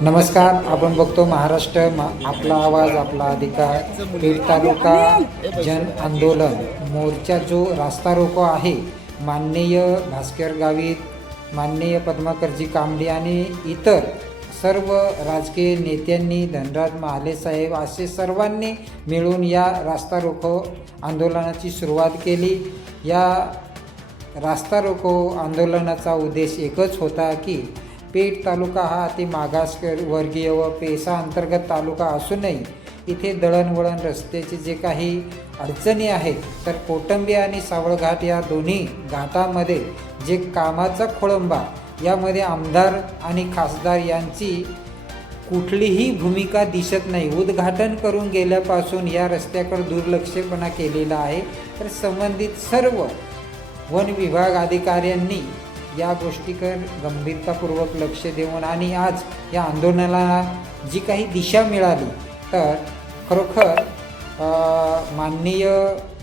नमस्कार. आपण बघतो महाराष्ट्र आपला आवाज आपला अधिकार पेठ तालुका जन आंदोलन मोर्चा जो रास्ता रोको आहे माननीय भास्कर गावित, माननीय पद्माकरजी कांबळे आणि इतर सर्व राजकीय नेत्यांनी, धनराज महाले साहेब असे सर्वांनी मिळून या रास्ता रोको आंदोलनाची सुरुवात केली. या रास्ता रोको आंदोलनाचा उद्देश एकच होता की पेठ तालुका हा अति मागास वर्गीय व पेसा अंतर्गत तालुका असूनही इथे दळणवळण रस्त्याचे जे काही अडचणी आहेत, तर कोटंबी आणि सावळघाट या दोन्ही घाटामध्ये जे कामाचा खोळंबा, यामध्ये आमदार आणि खासदार यांची कुठलीही भूमिका दिसत नाही. उद्घाटन करून गेल्यापासून या रस्त्याकडे दुर्लक्षपणा केलेला आहे. तर संबंधित सर्व वन विभाग अधिकाऱ्यांनी या गोष्टीकडे गंभीरतापूर्वक लक्ष देऊन आणि आज या आंदोलनाला जी काही दिशा मिळाली, तर खरोखर माननीय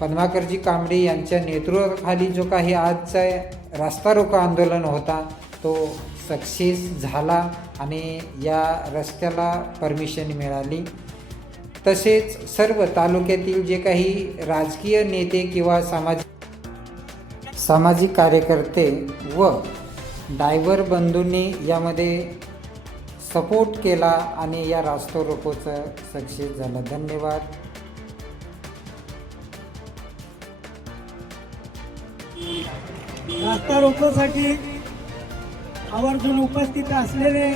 पद्माकरजी कांबळे यांच्या नेतृत्वाखाली जो काही आजचा रास्ता रोको आंदोलन होता तो सक्सेस झाला आणि या रस्त्याला परमिशन मिळाली. तसेच सर्व तालुक्यातील जे काही राजकीय नेते किंवा सामाजिक कार्यकर्ते व ड्रायव्हर बंधूंनी यामध्ये सपोर्ट केला आणि या रास्ता रोकोचं सक्सेस झालं. धन्यवाद. रास्ता रोकोसाठी आवर्जून उपस्थित असलेले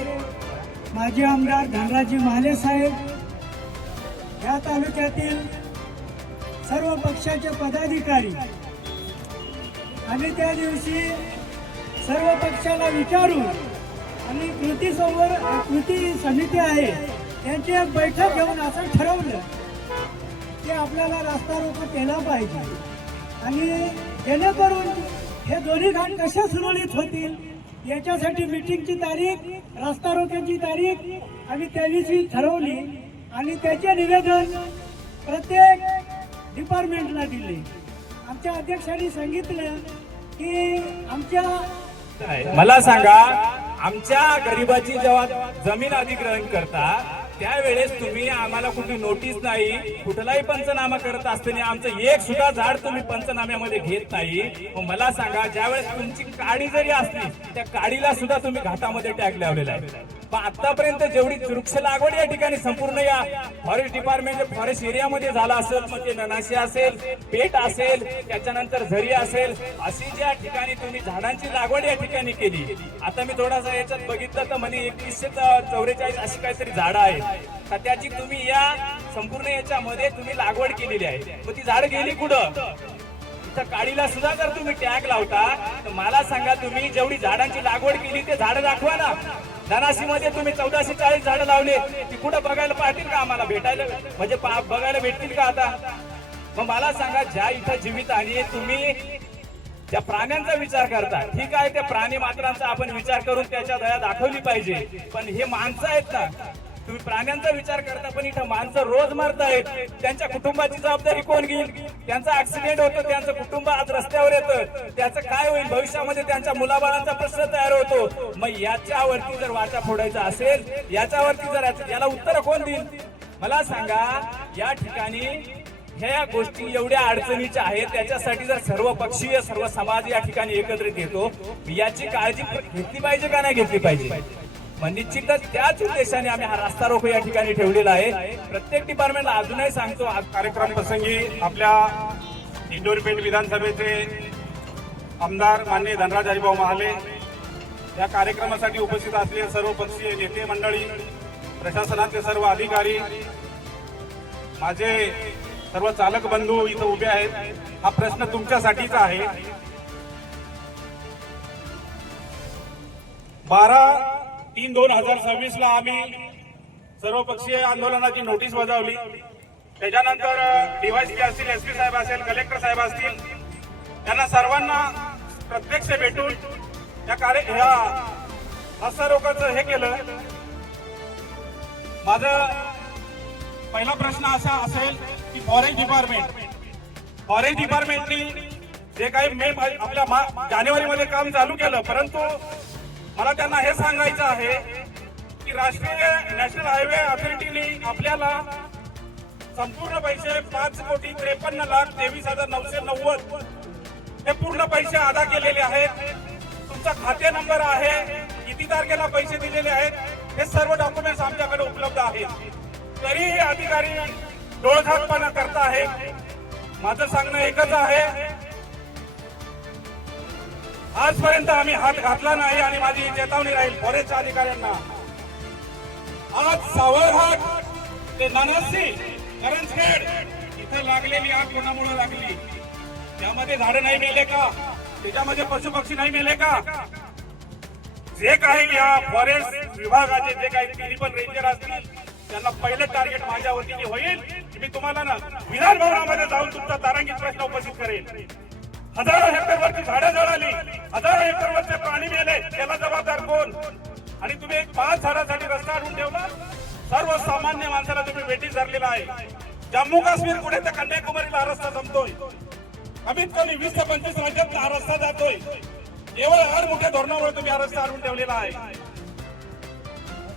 माजी आमदार धनराजी महाले साहेब, या तालुक्यातील सर्व पक्षाचे पदाधिकारी आणि त्या दिवशी सर्व पक्षाला विचारून आणि कृती समिती आहे त्यांची एक बैठक घेऊन असं ठरवलं की आपल्याला रास्ता रोको केला पाहिजे आणि जेणेकरून हे दोन्ही घाट कसे सुरळीत होतील याच्यासाठी मीटिंगची तारीख, रास्ता रोकोची तारीख आम्ही त्या दिवशी ठरवली आणि त्याचे निवेदन प्रत्येक डिपार्टमेंटला दिले. आमच्या अध्यक्षांनी सांगितलं की मला सांगा, आमच्या गरिबाची जेव्हा जमीन अधिग्रहण करता त्यावेळेस तुम्ही आम्हाला कुठली नोटीस नाही, कुठलाही पंचनामा करत असताना आमचं एक सुद्धा झाड तुम्ही पंचनाम्यामध्ये घेत नाही. मग मला सांगा, ज्यावेळेस तुमची काडी जरी असली त्या काडीला सुद्धा तुम्ही घाटामध्ये टॅग लावलेला आहे. पण आतापर्यंत जेवढी वृक्ष लागवड या ठिकाणी संपूर्ण या फॉरेस्ट डिपार्टमेंट फॉरेस्ट एरियामध्ये झाला असेल, म्हणजे ननाशी असेल, पेठ असेल, त्याच्यानंतर झरी असेल, अशी ज्या ठिकाणी तुम्ही झाडांची लागवड या ठिकाणी केली. आता मी थोडासा याच्यात बघितलं तर म्हणे 2144 अशी काहीतरी झाडं आहेत, तर त्याची तुम्ही या संपूर्ण याच्यामध्ये तुम्ही लागवड केलेली आहे. मग ती झाडं गेली कुठं? काडीला सुद्धा जर तुम्ही टॅग लावता तर मला सांगा, तुम्ही जेवढी झाडांची लागवड केली ते झाडं दाखवा ना. धनाशी मध्ये तुम्ही 1440 झाडं लावले, ती कुठं बघायला पाहतील का? आम्हाला भेटायला म्हणजे बघायला भेटतील का आता? मग मला सांगा, ज्या इथं जीवित आणि तुम्ही ज्या प्राण्यांचा विचार करता, ठीक आहे, त्या प्राणी मात्रांचा आपण विचार करून त्याच्या दया दाखवली पाहिजे. पण हे माणसं आहेत ना, तुम्ही प्राण्यांचा विचार करता पण इथं माणसं रोज मरतायत. त्यांच्या कुटुंबाची जबाबदारी कोण घेईल? त्यांचा ऍक्सिडेंट होतो, त्यांचं कुटुंब आज रस्त्यावर येतं, त्याचं काय होईल? भविष्यामध्ये त्यांच्या मुलाबाळांचा प्रश्न तयार होतो. मग याच्यावरती जर वाचा फोडायचा असेल, याच्यावरती जर याला उत्तर कोण देईल? मला सांगा, या ठिकाणी ह्या गोष्टी एवढ्या अडचणीच्या आहेत, त्याच्यासाठी जर सर्व पक्षीय सर्व समाज या ठिकाणी एकत्रित येतो, याची काळजी घेतली पाहिजे का नाही घेतली पाहिजे? मग निश्चितच त्याच उद्देशाने आम्ही हा रास्ता रोको या ठिकाणी ठेवलेला आहे. प्रत्येक डिपार्टमेंटला अजूनही सांगतो, कार्यक्रम प्रसंगी आपल्या इंदोरपेठ विधानसभेचे आमदार माननीय धनराज हरिभाऊ महाले, या कार्यक्रमासाठी उपस्थित असलेले सर्व पक्षीय नेते मंडळी, प्रशासनाचे सर्व अधिकारी, माझे सर्व चालक बंधू इथं उभे आहेत. हा प्रश्न तुमच्यासाठीच आहे. 12/3/2026 ला आम्ही सर्वपक्षीय आंदोलनाची नोटीस बजावली. त्याच्यानंतर डीवायएसपी असतील, एसपी साहेब असेल, कलेक्टर साहेब असतील, त्यांना सर्वांना प्रत्यक्ष भेटून ह्या रास्ता रोकोचं हे केलं. माझा पहिला प्रश्न असा असेल की फॉरेस्ट डिपार्टमेंटनी जे काही आपल्या जानेवारी मध्ये काम चालू केलं, परंतु मला त्यांना हे सांगायचं आहे की राष्ट्रीय नॅशनल हायवे अथॉरिटीने आपल्याला संपूर्ण पैसे 5,53,23,990 हे पूर्ण पैसे अदा केलेले आहेत. तुमचा खाते नंबर आहे, किती तारखेला पैसे दिलेले आहेत, हे सर्व डॉक्युमेंट्स आमच्याकडे उपलब्ध आहेत. तरीही अधिकारी डोळझाकपणा करत आहेत. माझं सांगणं एकच आहे, आजपर्यंत आम्ही हात घातला नाही आणि माझी चेतावणी राहील फॉरेस्टच्या अधिकाऱ्यांना. आज सावळघाट ते नानासी करंजखेड इथं लागलेली आग कोणामुळे लागली? त्यामध्ये झाडं नाही मेले का? त्याच्यामध्ये पशु पक्षी नाही मेले का? जे काही या फॉरेस्ट विभागाचे जे काही तिन्ही पण रेंजर असतील त्यांना पहिलं टार्गेट माझ्या वतीने होईल की मी तुम्हाला ना विधान भवनामध्ये जाऊन तुमचा तारांकित प्रश्न उपस्थित करेल. हजारो हेक्टरवरची झाडं जळाली, हजारो हेक्टरवरचे प्राणी मेले, त्याला जबाबदार कोण? आणि तुम्ही एक 5 झाडासाठी रस्ता अडवून ठेवला. सर्वसामान्य माणसाला तुम्ही वेटीस धरलेला आहे. जम्मू काश्मीर पुढे तर कन्याकुमारीला हा रस्ता जमतोय. कमीत कमी 20 ते 25 राज्यात हा रस्ता जातोय. केवळ हर मोठ्या धोरणामुळे तुम्ही हा रस्ता अडवून ठेवलेला आहे.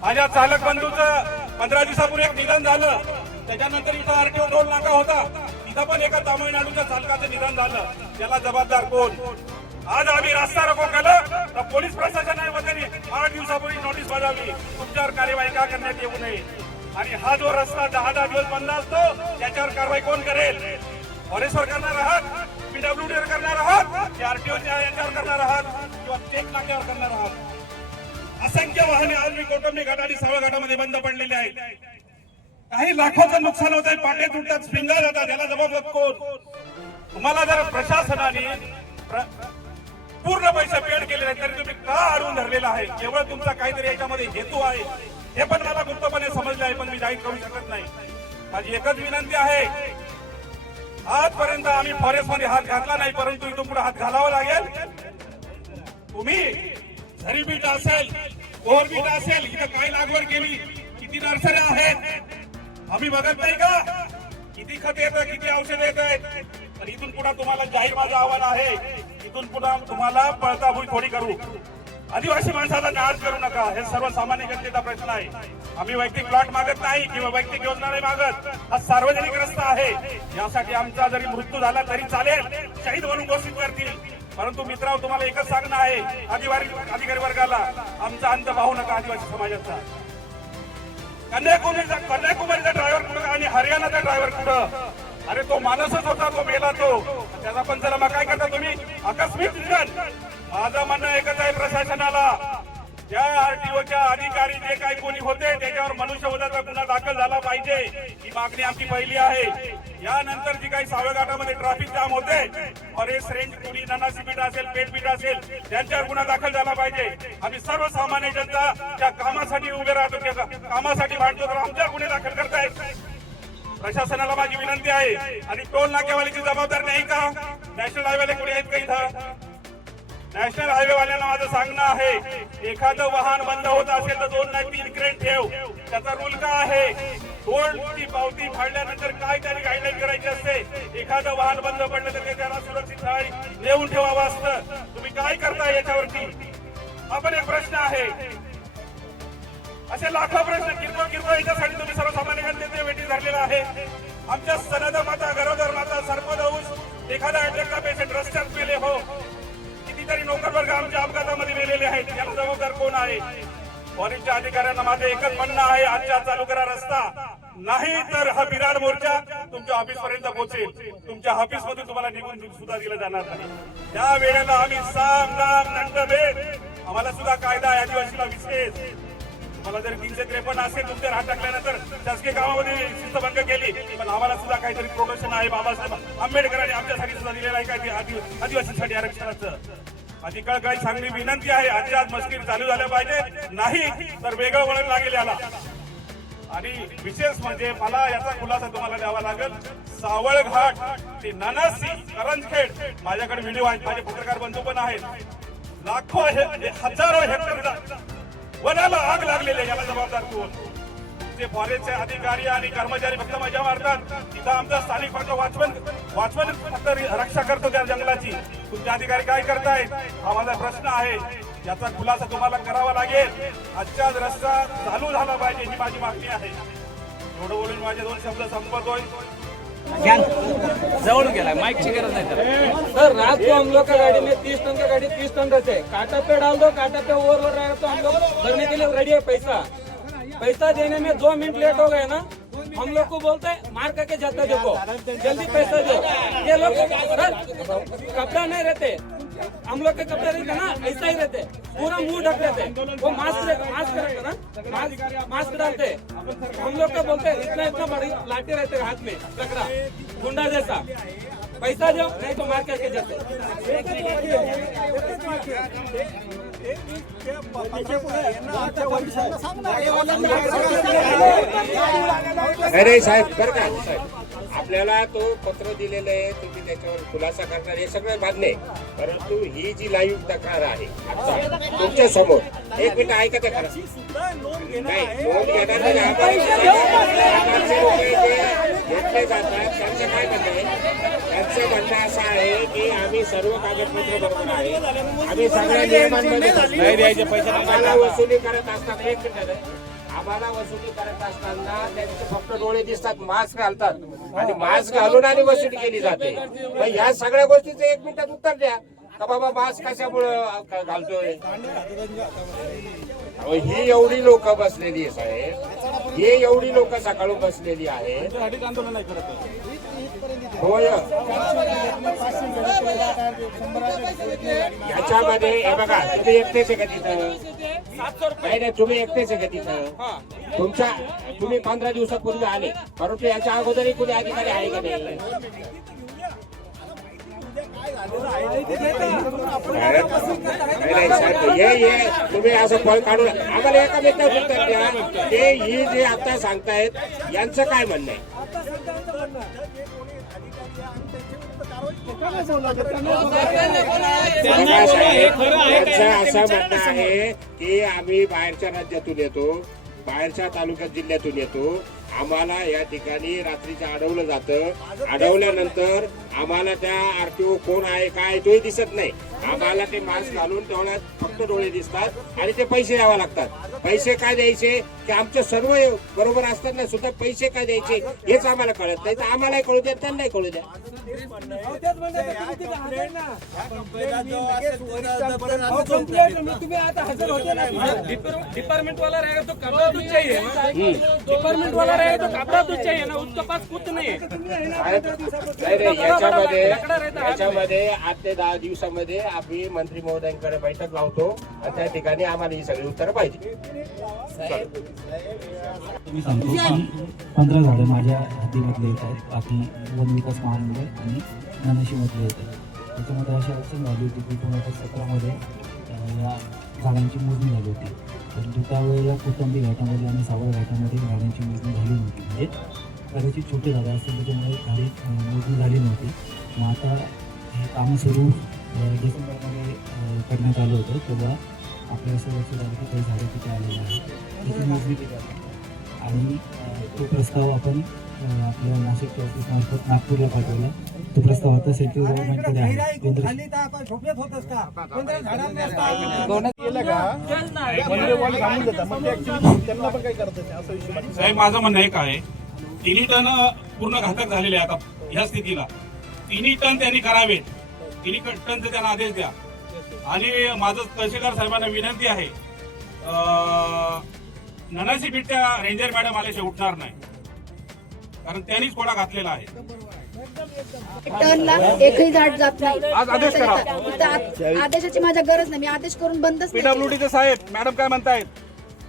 माझ्या चालक बंधूचं 15 दिवसापूर्वी एक निधन झालं. त्याच्यानंतर इथं आरटीओ टोल नाका होता, इथं पण एका तामिळनाडूच्या चालकाचं निधन झालं. त्याला जबाबदार कोण? आज आम्ही रस्ता रोको केलं तर पोलीस प्रशासनाने 8 दिवसापूर्वी नोटीस बजावली, तुमच्यावर कार्यवाही का करण्यात येऊ नये. आणि हा जो रस्ता 10 दिवस बंद असतो त्याच्यावर कारवाई कोण करेल? फॉरेस्टवर करणार आहात, पीडब्ल्यूडीवर करणार आहात, की आरटीओच्या यांच्यावर करणार आहात, किंवा चेक नाक्यावर करणार आहात? असंख्य वाहने आज मी कौटुंबिक घाट आणि सावळ घाटामध्ये बंद पडलेले आहेत. काही लाखोचं नुकसान होत आहे, पाटे तुटतात, स्प्रिंगर जातात, याला जबाबदार कोण? तुम्हाला जर प्रशासनाने पूर्ण पैसे पेड केले नाही तरी तुम्ही का अडवून धरलेला आहे? केवळ तुमचा काहीतरी याच्यामध्ये हेतू आहे हे पण मला गुप्तपणे समजले आहे, पण मी जाहीर करू शकत नाही. माझी एकच विनंती आहे, आजपर्यंत आम्ही फॉरेस्ट मध्ये हात घातला नाही, परंतु इथून पुढे हात घालावा लागेल. तुम्ही झरी बीट असेल, कोर बीट असेल, इथं काय लागवड केली, किती नर्सऱ्या आहेत आम्ही बघत नाही का? किती खत येतं, किती औषध येत आहेत? तर इथून पुढे तुम्हाला जाहीर माझं आव्हान आहे, इथून पुढे तुम्हाला पळताभुई थोडी करू, आदिवासी माणसाला नाराज करू नका. हे सर्वसामान्य जनतेचा प्रश्न आहे. आम्ही वैयक्तिक प्लॉट मागत नाही किंवा वैयक्तिक योजना नाही मागत. हा सार्वजनिक रस्ता आहे. यासाठी आमचा जरी मृत्यू झाला तरी चालेल, शहीद म्हणून घोषित करतील. परंतु मित्रांनो, तुम्हाला एकच सांगणं आहे अधिकारी वर्गाला, आमचा अंत पाहू नका आदिवासी समाजाचा. कन्याकुमारीचा ड्रायव्हर कुठं आणि हरियाणाचा ड्रायव्हर कुठं? अरे तो माणूसच होता, तो मेला तो. त्याचा पण जरा मग काय करता तुम्ही? आकस्मिक निधन. माझं म्हणणं एकच आहे प्रशासनाला, ज्या आरटीओच्या अधिकारी जे काही कोणी होते त्याच्यावर मनुष्यवधाचा गुन्हा दाखल झाला पाहिजे, ही मागणी आमची पहिली आहे. यानंतर जी काही सावळ घाटामध्ये ट्रॅफिक जाम होते, फॉरेस्ट रेंज कुणी नानासी बीट असेल, पेट बीट असेल, त्यांच्यावर गुन्हा दाखल झाला पाहिजे. आम्ही सर्वसामान्य जनता त्या कामासाठी उभे राहतो, त्या कामासाठी भांडतो, तर आमच्यावर गुन्हे दाखल करतायत. प्रशासनाला माझी विनंती आहे. आणि टोल नाक्यावाल्याची जबाबदारी नाही का? नॅशनल हायवेला कुठे आहेत का इथं? नॅशनल हायवे वाल्यांना माझं सांगणं आहे, एखादं वाहन बंद होत असेल तर 2 नाही 3 क्रेन ठेव. त्याचा रूल काय आहे? टोलची पावती फाडल्यानंतर काय त्याने गाईडलाईन करायची असते? एखादं वाहन बंद पडलं तर त्याला सुरक्षित स्थळी नेऊन ठेवावं असतं. तुम्ही काय करताय याच्यावरती? हा पण एक प्रश्न आहे. असे लाखो प्रश्न किरकोळ याच्यासाठी तुम्ही सर्वसामान्य जनतेचे वेटी धरलेला आहे. आमच्या स्तनद माता, गरोदर माता, सर्पदंश, एखादा अटॅकचा पेशंट रस्त्यात मेले हो, कितीतरी नोकर वर्ग आमच्या अपघातामध्ये मेलेले आहेत. याला जबाबदार कोण आहे? फॉरेस्टच्या अधिकाऱ्यांना माझं एकच म्हणणं आहे, आजच्या चालू करा रस्ता, नाही तर हा बिराड मोर्चा तुमच्या ऑफिस पर्यंत पोहोचेल. तुमच्या ऑफिस मधून तुम्हाला निघून सुद्धा दिलं जाणार नाही. त्या वेळेला आम्ही साम दाम दंडभेद, आम्हाला सुद्धा कायदा आहे आदिवासीला विशेष. मला जरी 353 असेल तुमच्या हात टाकल्यानंतर शासकीय कामामध्ये शिस्तभंग केली, पण आम्हाला सुद्धा काहीतरी प्रोटेक्शन आहे. बाबासाहेब आंबेडकरांनी आमच्यासाठी सुद्धा दिलेलं आहे काय आदिवासीसाठी आरक्षणाचं. माझी कळकळी सांगली विनंती आहे, आजच्या आज मस्किरी चालू झाल्या पाहिजे, नाही तर वेगळं वळण लागेल याला. आणि विशेष म्हणजे मला याचा खुलासा तुम्हाला द्यावा लागेल. सावळ घाट ते नानासी करंजखेड माझ्याकडे व्हिडिओ आहेत, माझे पत्रकार बंधू पण आहेत. लाखो हजारो हेक्टर वनाला आग लागलेली, याला जबाबदार कोण? ते फॉरेस्टचे अधिकारी आणि कर्मचारी फक्त मजा मारतात. तिथं आमचा स्थानिक फक्त वॉचमन फक्त रक्षा करतो त्या जंगलाची. तुमचे अधिकारी काय करतायत? हा माझा प्रश्न आहे. याचा खुलासा तुम्हाला करावा लागेल. आजच्याच रस्ता चालू झाला पाहिजे ही माझी मागणी आहे. एवढं बोलून माझे 2 शब्द संपवतोय. जवळ गेला, माइक की गरज नहीं सर। रात को हम लोग का गाड़ी में 30 टन का गाड़ी 30 टन रहते हैं। काटा पे डाल दो, काटा पे ओवरलोड रहेगा तो हम लोग भरने के लिए रेडी है। पैसा देने में 2 मिनट लेट हो गए ना, हम लोग को बोलते हैं मार करके जाते, देखो जल्दी पैसा दो। ये लोग सर कपड़ा नहीं रहते, हम लोग के कपड़े रहते ना, ऐसा ही रहते, पूरा मुंह ढक लेते। वो मास्क रहते ना, मास्क डालते। हम लोग का बोलते हैं इतना बड़ी लाठी रहते हाथ में, लकड़ा गुंडा जैसा। पैसा दो नहीं तो मार करके जाते। अरे साहेब बरं का साहेब, आपल्याला तो पत्र दिलेलं आहे, तुम्ही त्याच्यावर खुलासा करणार हे सगळं मान्य आहे. परंतु ही जी लाईव्ह तक्रार आहे आता तुमच्या समोर, एक मिनिट ऐका ते खरं नाही, नोंद घेणार नाही. आमचे लोक घेतले जातात, त्यांचं काय म्हणणं आहे? त्यांचं म्हणणं असं आहे की आम्ही सर्व कागदपत्र बरोबर आहे, आम्ही सगळ्या नियमांमध्ये आम्हाला वसुली करत असताना, एक मिनिट, आम्हाला वसुली करत असताना त्यांचे फक्त डोळे दिसतात, मास्क घालतात आणि मास्क घालून आणि वसुली केली जाते. मग ह्या सगळ्या गोष्टीचं 1 मिनिटात उत्तर द्या का बाबा मास्क कशामुळे घालतोय. ही एवढी लोक बसलेली आहे साहेब, ही एवढी लोक सकाळून बसलेली आहेत. होय, याच्यामध्ये हे बघा, तुम्ही एकटेच आहे का तिथं? नाही, तुम्ही एकटेच आहे का तिथं? तुम्ही 15 दिवसापूर्वी आले, परंतु याच्या अगोदरही कुणी अधिकारी आहे का नाही? हे तुम्ही असं फळ काढून आम्हाला एका मिनिटात उत्तर द्या. ते ही जे आता सांगतायत यांचं काय म्हणणं आहे? असं म्हणणं आहे की आम्ही बाहेरच्या राज्यातून येतो, बाहेरच्या तालुक्यात जिल्ह्यातून येतो, आम्हाला या ठिकाणी रात्रीचं अडवलं जातं. अडवल्यानंतर आम्हाला त्या आरटीओ कोण आहे काय तोही दिसत नाही. आम्हाला ते मास्क घालून तेवढ्यात फक्त डोळे दिसतात आणि ते पैसे द्यावे लागतात. पैसे काय द्यायचे की आमचं सर्व बरोबर असताना सुद्धा पैसे काय द्यायचे हेच आम्हाला कळत नाही. तर आम्हालाही कळू द्या, त्यांनाही कळू द्या. डिपार्टमेंट वाला रहेगा तो कपड़ा तो चाहिए, डिपार्टमेंट वाला रहेगा तो कपड़ा तो चाहिए ना, उसके पास कुछ नहीं है। याच्यामध्ये 8 ते 10 दिवसामध्ये आम्ही मंत्री महोदयांकडे बैठक लावतो आणि त्या ठिकाणी आम्हाला ही सगळी उत्तरं पाहिजे. मी सांगतो की 15 झाडं माझ्या हद्दीमधले येत आहेत, बाकी वन विकास महामंडळ आणि नानाशीमधले येत आहेत. त्याच्यामध्ये अशी अडचण झाली होती की 2017मध्ये या झाडांची मोजणी झाली होती, परंतु त्यावेळेला कोथंबी घाटामध्ये आणि सावळ घाटामध्ये झाडांची मोजणी झाली नव्हती. म्हणजे कदाचित छोटी झाडं असतील त्याच्यामुळे झाडे मोजणी झाली नव्हती. मग आता हे कामं सुरू डिसेंबरमध्ये करण्यात आलं होतं, तेव्हा आपल्या असं लक्षात आलं की काही झाडं तिथे आलेली आहेत, त्याची मोजणी केली जाते आणि तो प्रस्ताव आपण आपल्या नाशिकच्या ऑफिसमार्फत नागपूरला पाठवला. तो प्रस्ताव आता सेंट्रल गव्हर्नमेंटकडे आहे. साहेब माझं म्हणणं एक आहे, 3 टन पूर्ण घातक झालेले आहे आता ह्या स्थितीला. 3 टन त्यांनी करावेत, 3 टनचे त्यांना आदेश द्या. आणि माझं तहसीलदार साहेबांना विनंती आहे, ननासी बीटच्या रेंजर मॅडम आल्याशिवाय उठणार नाही, कारण त्यांनीच कोडा घातलेला आहे. टर्नला एकही झाड जात नाही. आदेशाची माझ्या गरज नाही, मी आदेश करून बंदच नाही. पीडब्ल्यूडीचे साहेब मॅडम काय म्हणतायत,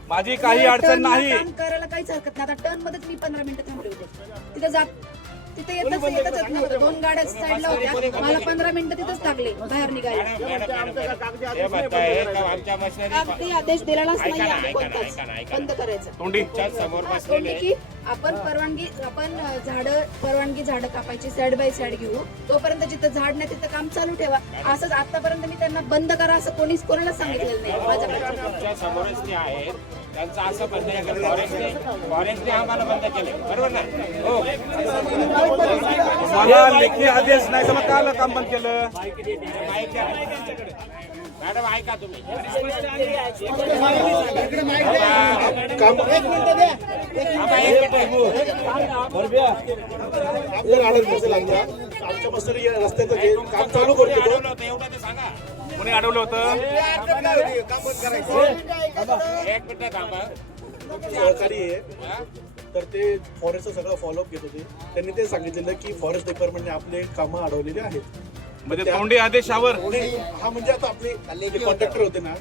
माझी काही अडचण नाही. काम करायला काहीच हरकत नाही. आता टर्न मध्येच मी 15 मिनिटं थांबले होते. तिथे येतच नव्हतं. 2 गाड्या साईडला होत्या, मला 15 मिनिटं तिथेच लागले बाहेर निघायला. अगदी आदेश दिलेलाच नाही आम्ही कोणताच बंद करायचं. तोंडी की आपण परवानगी झाडं कापायची साईड बाय साईड घेऊ, तोपर्यंत जिथं झाड नाही तिथं काम चालू ठेवा. असंच आतापर्यंत मी त्यांना बंद करा असं कोणालाच सांगितलेलं नाही. माझ्याकडे समोरच ते आहेत, त्यांचं असं म्हणणं आहे की फॉरेस्टने आम्हाला बंद केलं, बरोबर ना? हो, मला लेखी आदेश नाही तर मग काल काम बंद केलं. मॅडम ऐका तुम्ही आमच्या मस्तरी रस्त्याचं जे काम चालू करतो एवढं ते सांगा. कोणी अडवलं होतं? एक मिनिट थांबा. सहकारी आहे तर ते फॉरेस्टचं सगळं फॉलोअप घेत होते. त्यांनी ते सांगितलेलं की फॉरेस्ट डिपार्टमेंटने आपले कामं अडवलेली आहेत. म्हणजे तोंडी आदेशावर हा म्हणजे आता आपले जे कॉन्ट्रॅक्टर होते ना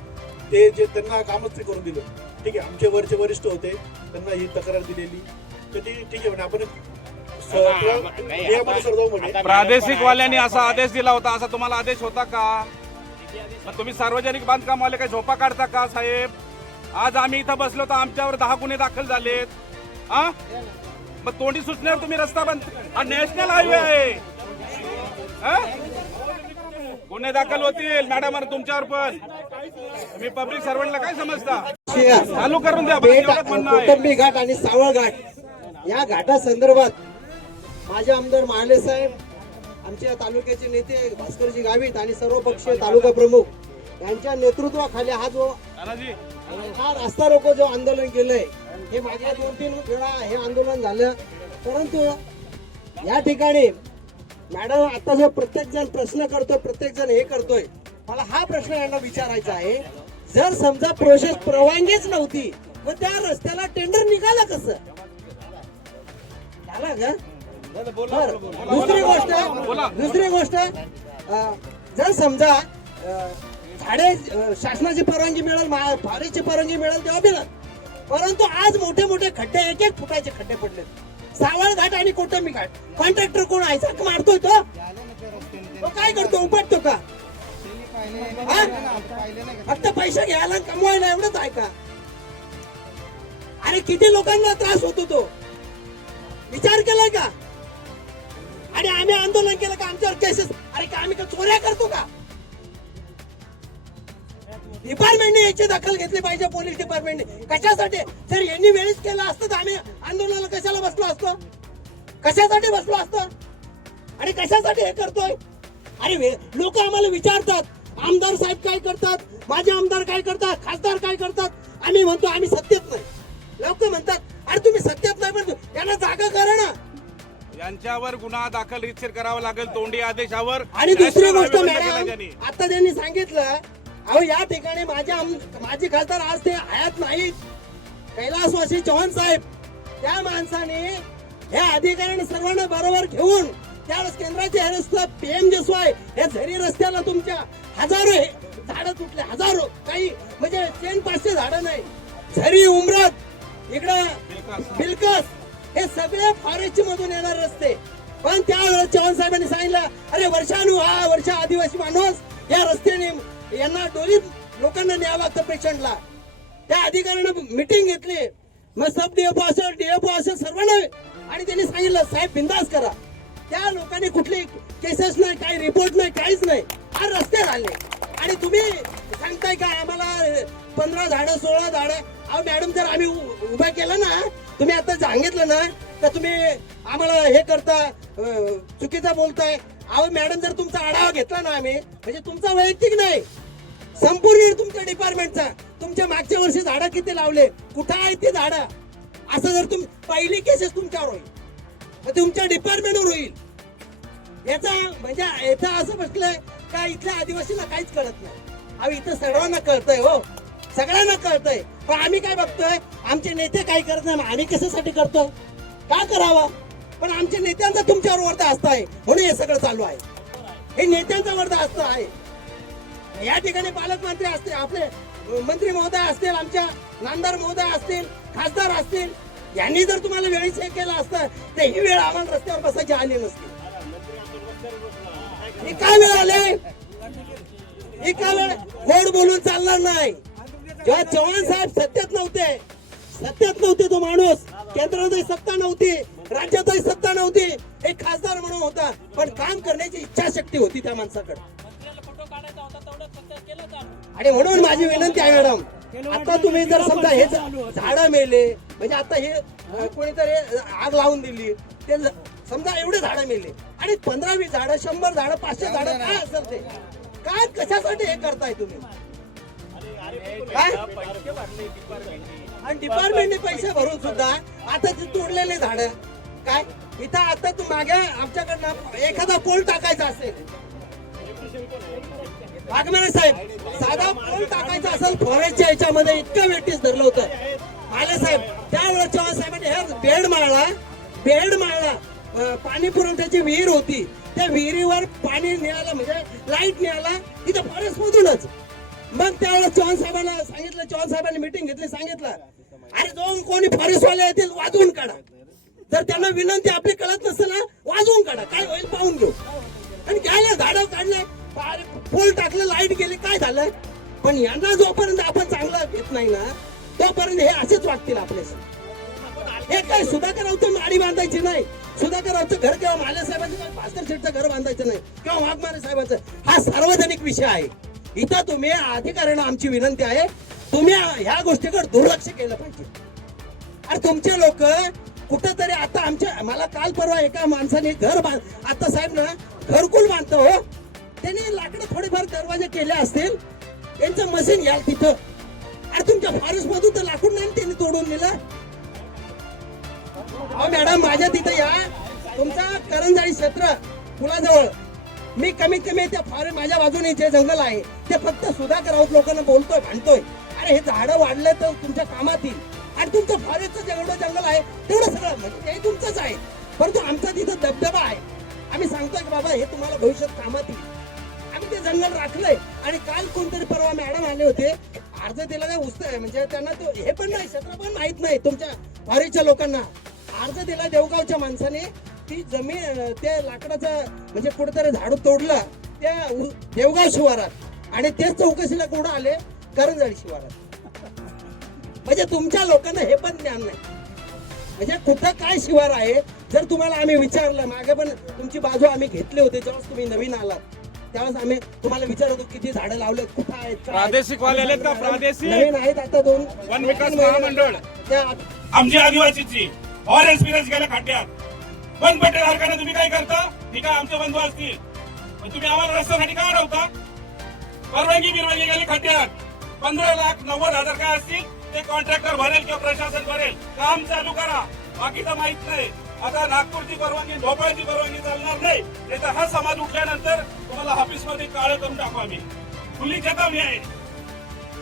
ते जे त्यांना कामच ते करून दिलं. ठीक आहे, आमचे वरचे वरिष्ठ होते त्यांना ही तक्रार दिलेली तर ती ठीक आहे म्हणजे आपण नियमानुसार जाऊ म्हणजे. प्रादेशिक वाल्यांनी असा आदेश दिला होता, असा तुम्हाला आदेश होता का? मग तुम्ही सार्वजनिक बांधकाम वाले काही झोपा काढता का साहेब? आज आम्ही इथं बसलो तर आमच्यावर 10 गुन्हे दाखल झालेत. हा मग तोंडी सुचण्यावर तुम्ही रस्ता बंद, हा नॅशनल हायवे आहे. हा? गुन्हे दाखल होतील मॅडम तुमच्यावर पण. तुम्ही पब्लिक सर्वंटला काय समजता? चालू करून द्या. बस एवढंच म्हणणं आहे. कौटुंबिक घाट आणि सावळ घाट या घाटासंदर्भात माझे आमदार महाले साहेब, आमच्या तालुक्याचे नेते भास्करजी गावित आणि सर्वपक्षीय तालुका प्रमुख यांच्या नेतृत्वाखाली हा रस्ता रोको जो आंदोलन केलंय हे मागल्या 2-3 वेळा हे आंदोलन झालं. परंतु या ठिकाणी मॅडम आता जो प्रत्येक जण प्रश्न करतोय, प्रत्येक जण हे करतोय, मला हा प्रश्न यांना विचारायचा आहे, जर समजा प्रोसेस परवानगीच नव्हती मग त्या रस्त्याला टेंडर निघाला कसं? झाला का? दुसरी गोष्ट जर समजा झाडे शासनाची परवानगी मिळेल, फॉरेस्टची परवानगी मिळेल तेव्हा मिळेल. परंतु आज मोठे मोठे खड्डे 1-1 फुटाचे खड्डे पडले. सावळ घाट आणि कौटुंबिक घाट कॉन्ट्रॅक्टर कोण आहे? सारखं मारतोय तो काय करतो? उपटतो का? फक्त पैसे घ्यायला कमवायला एवढंच आहे का? अरे किती लोकांना त्रास होतो तो विचार केलाय का? आणि आम्ही आंदोलन केलं का आमच्यावर केसेस? अरे का आम्ही का चोऱ्या करतो का? डिपार्टमेंटने याची दखल घेतली पाहिजे, पोलीस डिपार्टमेंटने. कशासाठी? जर यांनी वेळीच केलं असतं तर आम्ही आंदोलनाला कशाला बसलो असतो? कशासाठी बसलो असतो? आणि कशासाठी हे करतोय? अरे लोक आम्हाला विचारतात आमदार साहेब काय करतात, माझे आमदार काय करतात, खासदार काय करतात. आम्ही म्हणतो आम्ही सत्तेत नाही. लोक म्हणतात अरे तुम्ही सत्तेत नाही पण त्यांना जागा करा ना. यांच्यावर गुन्हा दाखल रितसर करावा लागेल तोंडी आदेशावर. आणि दुसरी गोष्ट मॅडम आता त्यांनी सांगितलं, अहो या ठिकाणी माझे खासदार आज ते हयात नाहीत, कैलासवासी चव्हाण साहेब. त्या माणसाने हे अधिकाऱ्यांना सर्वांना बरोबर घेऊन त्यावेळेस केंद्राचे हे रस्ता PM-JSY या झरी रस्त्याला तुमच्या हजारो झाडं तुटले, हजारो, काही म्हणजे 500 झाडं नाही. झरी, उमरत, इकडं बिलकस हे सगळे फॉरेस्ट मधून येणार रस्ते. पण त्यावेळेस चव्हाण साहेबांनी सांगितलं अरे वर्ष आदिवासी माणूस या रस्त्याने यांना डोलीत लोकांना न्यावं लागतं पेशंटला. त्या अधिकाऱ्यानं मिटिंग घेतली, मग सब DFO असेल, DFO असेल सर्वांना, आणि त्यांनी सांगितलं साहेब बिंदास करा. त्या लोकांनी कुठली केसेस नाही, काही रिपोर्ट नाही, काहीच नाही. आज रस्ते झाले आणि तुम्ही सांगताय का आम्हाला 15 झाडं 16 झाडं. अहो मॅडम जर आम्ही उभा केलं ना, तुम्ही आता सांगितलं ना तर तुम्ही आम्हाला हे करता, चुकीचं बोलताय. अहो मॅडम जर तुमचा आढावा घेतला ना आम्ही, म्हणजे तुमचा वैयक्तिक नाही, संपूर्ण तुमच्या डिपार्टमेंटचा, तुमच्या मागच्या वर्षी झाडं किती लावले, कुठं आहेत ती झाडं, असं जर पहिली केसेस तुमच्यावर होईल, तुमच्या डिपार्टमेंटवर होईल. याचा म्हणजे याचा असं बसलंय का इथल्या आदिवासीला काहीच कळत नाही. अहो इथं सर्वांना कळतंय, हो सगळ्यांना कळतंय. पण आम्ही काय बघतोय, आमचे नेते काय करत नाही. आम्ही कशासाठी करतोय, का करावा? पण आमच्या नेत्यांचा तुमच्यावर वर्ध असताय म्हणून हे सगळं चालू आहे. हे नेत्यांचा वर्ध असतं आहे. या ठिकाणी पालकमंत्री असतील, आपले मंत्री महोदय असतील, आमच्या नामदार महोदय असतील, खासदार असतील, यांनी जर तुम्हाला वेळीच हे केलं असतं तर ही वेळ आम्हाला रस्त्यावर बसायची आली नसती. ही काय वेळ आले, ही काय वेळ गोड बोलून चालणार नाही. जेव्हा चव्हाण साहेब सत्तेत नव्हते तो माणूस, केंद्रातही सत्ता नव्हती, राज्यातही सत्ता नव्हती, एक खासदार म्हणून होता, पण काम करण्याची इच्छाशक्ती होती त्या माणसाकडे. आणि म्हणून माझी विनंती आहे मॅडम, आता तुम्ही जर समजा हे झाडं मेले, म्हणजे आता हे कोणीतरी आग लावून दिली, ते समजा एवढे झाडं मेले आणि 15-20 झाडं, 100 झाडं, 500 झाडं काय असेल ते, काय कशासाठी हे करताय तुम्ही काय आणि डिपार्टमेंटने पैसे भरून सुद्धा आता ते तोडलेले झाड काय इथं आता तू मागे आमच्याकडनं एखादा पोल टाकायचा असेल वाघमारे साहेब साधा पोल टाकायचा असेल फॉरेस्टच्या याच्यामध्ये इतकं वेटीस धरलं होतं माले साहेब त्यावेळेस चव्हाण साहेबांनी हे बेड माळला पाणी पुरवठ्याची विहीर होती त्या विहिरीवर पाणी न्यायला म्हणजे लाईट न्यायला तिथे फॉरेस्ट मधूनच मग त्यावेळेस चव्हाण साहेबांनी मिटिंग घेतली सांगितलं अरे जो कोणी फॉरेस्टवाले येतील वाजवून काढा जर त्यांना विनंती आपली कळत नसेल ना वाजवून काढा काय होईल पाहून घेऊ आणि घ्यायला झाडं काढले पोल टाकलं लाईट गेली काय झालं पण यांना जोपर्यंत आपण चांगलं घेत नाही ना तोपर्यंत हे असेच वाटतील आपल्याशी हे काय सुधाकर रावचं माडी बांधायची नाही सुधाकर रावचं घर किंवा माले साहेबांचं किंवा भास्कर शेठचं घर बांधायचं नाही किंवा वाघमारे साहेबांचं हा सार्वजनिक विषय आहे इथं तुम्ही अधिकाऱ्यांना आमची विनंती आहे तुम्ही ह्या गोष्टीकडे दुर्लक्ष केलं पाहिजे अरे तुमचे लोक कुठंतरी आता आमच्या मला काल परवा एका माणसाने आता साहेब ना घरकुल बांधतो हो त्यांनी लाकडं थोडेफार दरवाजे केले असतील त्यांचं मशीन घ्याल तिथं अरे तुमच्या फॉरेस्ट मधून तर लाकूड नाही त्यांनी तोडून नेलं अहो मॅडम माझ्या तिथे या तुमचा करंजाळी क्षेत्र पुलाजवळ मी कमीत कमी त्या फॉरेस्ट माझ्या बाजूने जे जंगल आहे ते फक्त सुधाकर राऊत लोकांना बोलतोय भांडतोय अरे हे झाडं वाढले तर तुमच्या कामात येईल आणि तुमचं फॉरेस्टचं जेवढं जंगल आहे तेवढं सगळं म्हणजे ते तुमचंच आहे परंतु आमचा तिथं दबदबा आहे आम्ही सांगतोय की बाबा हे तुम्हाला भविष्यात कामात येईल आम्ही ते जंगल राखलंय आणि काल कोणतरी परवा मॅडम आले होते अर्ज दिला नाही उचतंय म्हणजे त्यांना तो हे पण नाही क्षेत्र पण माहित नाही तुमच्या फॉरेस्टच्या लोकांना अर्ज दिला देवगावच्या माणसाने ती जमीन ते लाकडाचं म्हणजे कुठेतरी झाडू तोडलं त्या देवगाव शिवारात आणि तेच चौकशीला कुठं आले करंजाळी शिवारात म्हणजे तुमच्या लोकांना हे पण ज्ञान नाही म्हणजे कुठं काय शिवार आहे जर तुम्हाला आम्ही विचारलं मागे पण तुमची बाजू आम्ही घेतली होती जेव्हा तुम्ही नवीन आलात त्यावेळेस आम्ही तुम्हाला विचारत होतो किती झाडं लावले कुठं आहेत प्रादेशिक वाले आलेत का प्रादेशिक नवीन आहेत आता दोन वन विकास महामंडळ त्या आमची आदिवासीची ऑर एक्सपिरियन्स गेल्या खड्ड्यात बंद पट्टे धारकाने तुम्ही काय करता ठीक आहे आमचे बंधू असतील पण तुम्ही आम्हाला रस्त्यासाठी का अडवता परवानगी गेली खड्ड्यात 15,90,000 काय असतील ते कॉन्ट्रॅक्टर भरेल किंवा प्रशासन भरेल काम चालू करा बाकीचं माहित नाही आता नागपूरची परवानगी भोपाळची परवानगी चालणार नाही नाही तर हा समाज उठल्यानंतर तुम्हाला ऑफिसमध्ये काळं करून टाकू आम्ही खुली चेतावणी आहे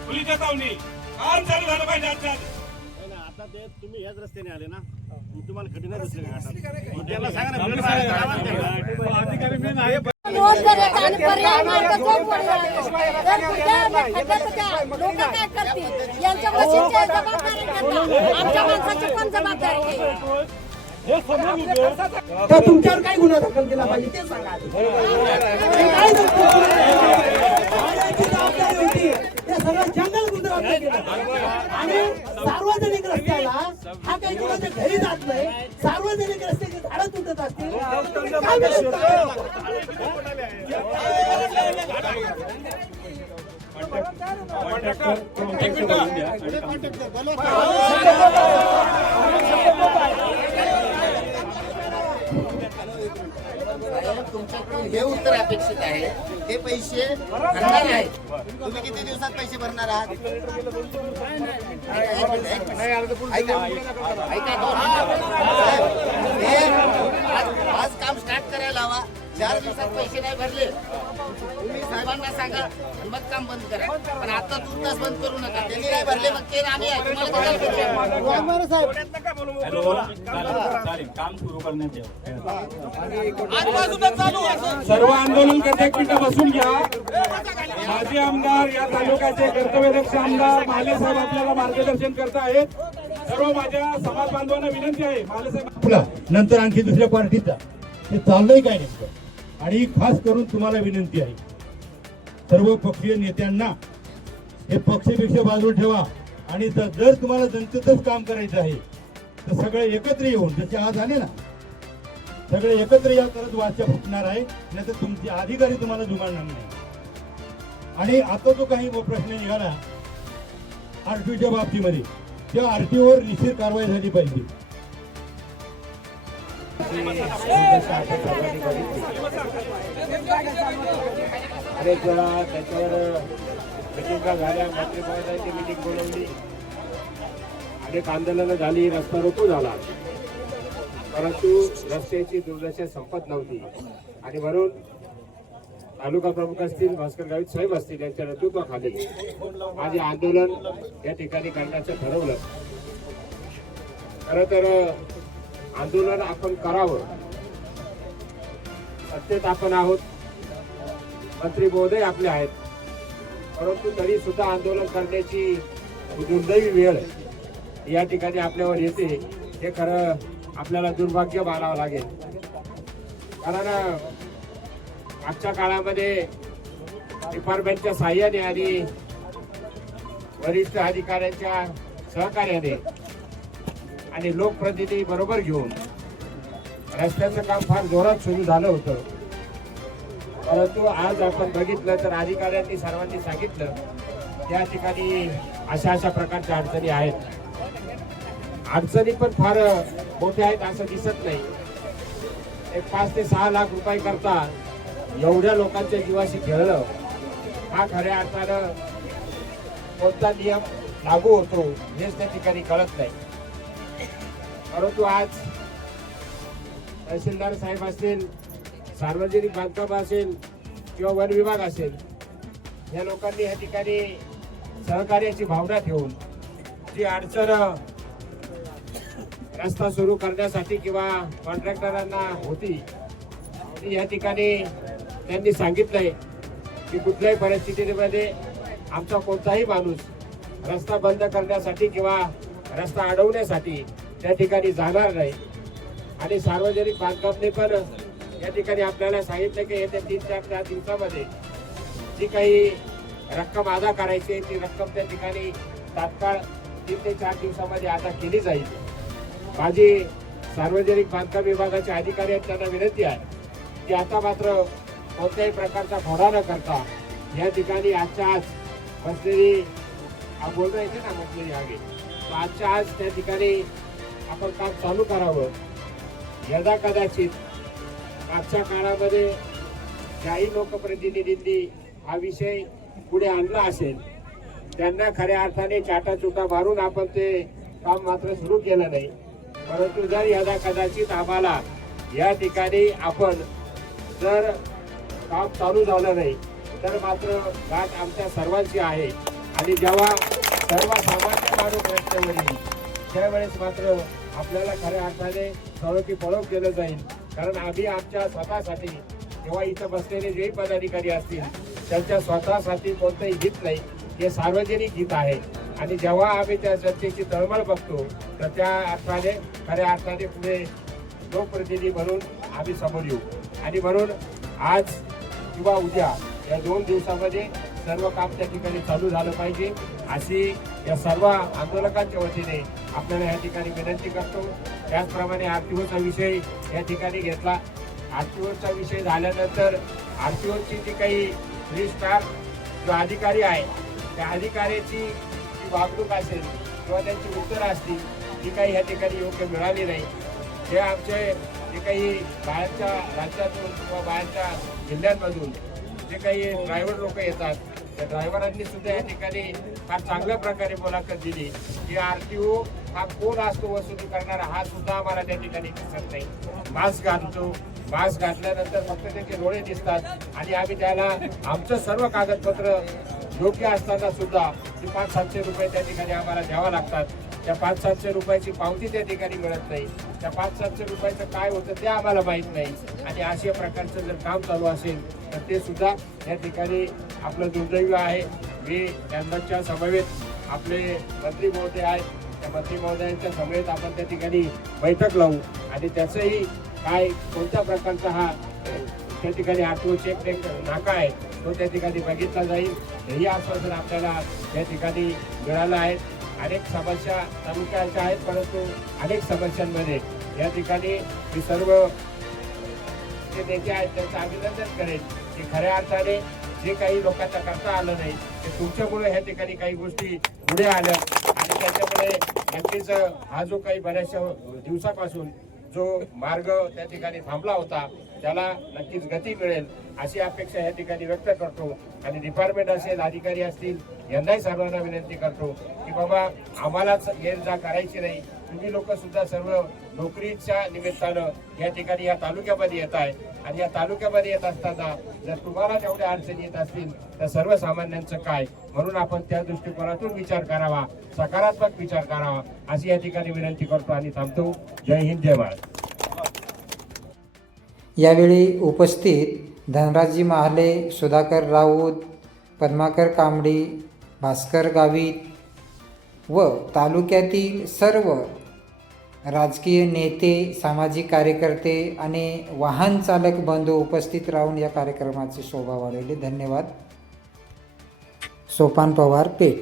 खुली चेतावणी काम चालू झालं पाहिजे आजच्या आता ते तुम्ही याच रस्त्याने आले ना तुम्हाला कठीण त्याला सांगा ना अधिकारी मी नाही नोट करायचा आणि पर्याय मार्ग जो पर्याय जर कुठल्या लोक काय करतील यांच्या मशीनच्या जबाबदारी करतात आमच्या माणसाची कोण जबाबदारी तर तुमच्यावर काय गुन्हा दाखल केला पाहिजे ते सांगा काय जबाबदारी होती ते सगळं जंगल गुजरात आणि सार्वजनिक रस्त्याला हा काही कोणाच्या घरी जात नाही सार्वजनिक रस्त्याची झाडं तुटत असतील काय तुमच्याकडून हे उत्तर अपेक्षित आहे ते पैसे भरणार आहेत तुम्ही किती दिवसात पैसे भरणार आहात आज काम स्टार्ट करायला हवा 4 दिवसात पैसे नाही भरले तुम्ही साहेबांना सांगा मग काम बंद करा पण आता तुमचाच बंद करू नका त्यांनी नाही भरले मग ते आम्ही काम सुरू करण्यात सर्व आंदोलनकर्ते एक मिनिटं बसून घ्या माजी आमदार या तालुक्याचे कर्तव्यदक्ष आमदार माले साहेब आपल्याला मार्गदर्शन करत आहेत सर्व माझ्या समाज बांधवांना विनंती आहे माले साहेब नंतर आणखी दुसऱ्या पार्टीचा हे चाललंय काय नेमकं आणि खास करून तुम्हाला विनंती आहे सर्व पक्षीय नेत्यांना हे पक्षपेक्षा बाजूला ठेवा आणि जर तुम्हाला जनतेचंच काम करायचं आहे तर सगळे एकत्र येऊन जसे आज आले ना सगळे एकत्र या तरच वाचा फुटणार आहे नाही तर तुमचे अधिकारी तुम्हाला जुमानणार नाही आणि आता जो काही प्रश्न निघाला आरटीओच्या बाबतीमध्ये त्या आरटीओवर निश्चित कारवाई झाली पाहिजे अनेक वेळा त्याच्यावर मिटिंगा झाल्या, मंत्री महोदयांनी मिटिंग बोलवली, अनेक आंदोलनं झाली, रस्ता रोको झाला, परंतु रस्त्याची दुर्दशा संपत नव्हती. आणि म्हणून तालुका प्रमुख असतील, भास्कर गावित साहेब असतील, यांच्या नेतृत्वाखाली माझे आंदोलन या ठिकाणी करण्याचं ठरवलं. खरं तर आंदोलन आपण करावं, सत्तेत आपण आहोत, मंत्री महोदय आपले आहेत, परंतु तरी सुद्धा आंदोलन करण्याची दुर्दैवी वेळ या ठिकाणी आपल्यावर येते. हे खरं आपल्याला दुर्भाग्य मानावं लागेल. कारण आजच्या काळामध्ये डिपार्टमेंटच्या साह्याने आणि वरिष्ठ अधिकाऱ्यांच्या सहकार्याने आणि लोकप्रतिनिधी बरोबर घेऊन रस्त्याचं काम फार जोरात सुरू झालं होतं. परंतु आज आपण बघितलं तर अधिकाऱ्यांनी सर्वांनी सांगितलं त्या ठिकाणी अशा प्रकारच्या अडचणी आहेत. अडचणी पण फार मोठ्या आहेत असं दिसत नाही. एक 5 ते 6 लाख रुपये करता एवढ्या लोकांच्या जीवाशी खेळलं, हा खऱ्या अर्थानं कोणता नियम लागू होतो हेच त्या ठिकाणी कळत नाही. परंतु आज तहसीलदार साहेब असतील, सार्वजनिक बांधकाम असेल किंवा वन विभाग असेल, या लोकांनी या ठिकाणी सहकार्याची भावना ठेवून जी अडचण रस्ता सुरू करण्यासाठी किंवा कॉन्ट्रॅक्टरांना होती ती या ठिकाणी त्यांनी सांगितलंय की कुठल्याही परिस्थितीमध्ये आमचा कोणताही माणूस रस्ता बंद करण्यासाठी किंवा रस्ता अडवण्यासाठी त्या ठिकाणी जाणार नाही. आणि सार्वजनिक बांधकामने पण या ठिकाणी आपल्याला सांगितलं की येत्या 3-4 दिवसामध्ये जी काही रक्कम अदा करायची आहे ती रक्कम त्या ठिकाणी तात्काळ 3 ते 4 दिवसामध्ये अदा केली जाईल. माझी सार्वजनिक बांधकाम विभागाचे अधिकारी आहेत त्यांना विनंती आहे की आता मात्र कोणत्याही प्रकारचा घोडा न करता या ठिकाणी आजच्या आज बसलेली बोलता येते ना बसलेली आगे, तर आजच्या आज त्या ठिकाणी आपण काम चालू करावं. यदा कदाचित आजच्या काळामध्ये ज्याही लोकप्रतिनिधींनी हा विषय पुढे आणला असेल त्यांना खऱ्या अर्थाने चाटाचुटा मारून आपण ते काम मात्र सुरू केलं नाही. परंतु जर यदा कदाचित आम्हाला या ठिकाणी आपण जर काम चालू झालं नाही तर मात्र गाठ आमच्या सर्वांची आहे. आणि जेव्हा सर्वसामान्य माणूस रस्त्यावर येईल त्यावेळेस मात्र आपल्याला खऱ्या अर्थाने सळो पळव केलं जाईल. कारण आम्ही आमच्या स्वतःसाठी जेव्हा इथं बसलेले जे पदाधिकारी असतील त्यांच्या स्वतःसाठी कोणतंही हित नाही, हे सार्वजनिक हित आहे. आणि जेव्हा आम्ही त्या जनतेची तळमळ बघतो तर त्या अर्थाने खऱ्या अर्थाने पुढे लोकप्रतिनिधी म्हणून आम्ही समोर येऊ. आणि म्हणून आज किंवा उद्या या 2 दिवसामध्ये सर्व काम त्या ठिकाणी चालू झालं पाहिजे अशी या सर्व आंदोलकांच्या वतीने आपल्याला या ठिकाणी विनंती करतो. त्याचप्रमाणे आरटीओचा विषय या ठिकाणी घेतला. आरटीओचा विषय झाल्यानंतर आरटीओची जी काही 3 स्टार जो अधिकारी आहे त्या अधिकाऱ्याची जी वागणूक असेल किंवा त्यांची उत्तरं असतील ती काही या ठिकाणी योग्य मिळाली नाही. हे आमचे जे काही बाहेरच्या राज्यातून किंवा बाहेरच्या जिल्ह्यांमधून जे काही ड्रायव्हर लोक येतात त्या ड्रायव्हरांनी सुद्धा या ठिकाणी फार चांगल्या प्रकारे मुलाखत दिली की आरटीओ हा कोण असतो वसुली करणारा हा सुद्धा आम्हाला त्या ठिकाणी दिसत नाही. मास्क घालतो, मास्क घातल्यानंतर फक्त त्याचे डोळे दिसतात आणि आम्ही त्याला आमचं सर्व कागदपत्र योग्य असताना सुद्धा 500-700 रुपये त्या ठिकाणी आम्हाला द्यावं लागतात. त्या 500-700 रुपयाची पावती त्या ठिकाणी मिळत नाही. त्या 500-700 रुपयाचं काय होतं ते आम्हाला माहीत नाही. आणि अशा प्रकारचं जर काम चालू असेल तर ते सुद्धा या ठिकाणी आपलं दुर्दैव आहे. मी त्यांच्या समवेत आपले मंत्री महोदय आहेत, त्या मंत्री महोदयांच्या समवेत आपण त्या ठिकाणी बैठक लावू आणि त्याचंही काय कोणत्या प्रकारचा हा त्या ठिकाणी आरटीओ चेक नाका आहे तो त्या ठिकाणी बघितला जाईल. हेही आश्वासन आपल्याला त्या ठिकाणी मिळालं आहे. अनेक समस्या तालुक्याच्या आहेत परंतु अनेक समस्यांमध्ये या ठिकाणी मी सर्व जे नेते आहेत त्यांचं अभिनंदन करेन की खऱ्या अर्थाने जे काही लोकांना करता आलं नाही ते तुमच्यामुळे ह्या ठिकाणी काही गोष्टी पुढे आल्या आणि त्याच्यामुळे नक्कीच हा जो काही बऱ्याचशा दिवसापासून जो मार्ग त्या ठिकाणी थांबला होता त्याला नक्कीच गती मिळेल अशी अपेक्षा या ठिकाणी व्यक्त करतो. आणि डिपार्टमेंट असेल, अधिकारी असतील, यांनाही सर्वांना विनंती करतो की बाबा आम्हालाच ये जा करायची नाही. तुम्ही लोक सुद्धा सर्व नोकरीच्या निमित्तानं या ठिकाणी या तालुक्यामध्ये येत आहे आणि या तालुक्यामध्ये येत असताना जर तुम्हाला जेवढ्या अडचणी येत असतील तर सर्वसामान्यांचं काय, म्हणून आपण त्या दृष्टिकोनातून विचार करावा, सकारात्मक विचार करावा अशी या ठिकाणी विनंती करतो आणि थांबतो. जय हिंद, जय महाराष्ट्र. यावेळी उपस्थित धनराजी महाले, सुधाकर राऊत, पद्माकर कांबडी, भास्कर गावित व तालुक्यातील सर्व राजकीय नेते, सामाजिक कार्यकर्ते आणि वाहन चालक बंधू उपस्थित राहून या कार्यक्रमाची शोभा वाढवली. धन्यवाद. सोपान पवार, पेठ.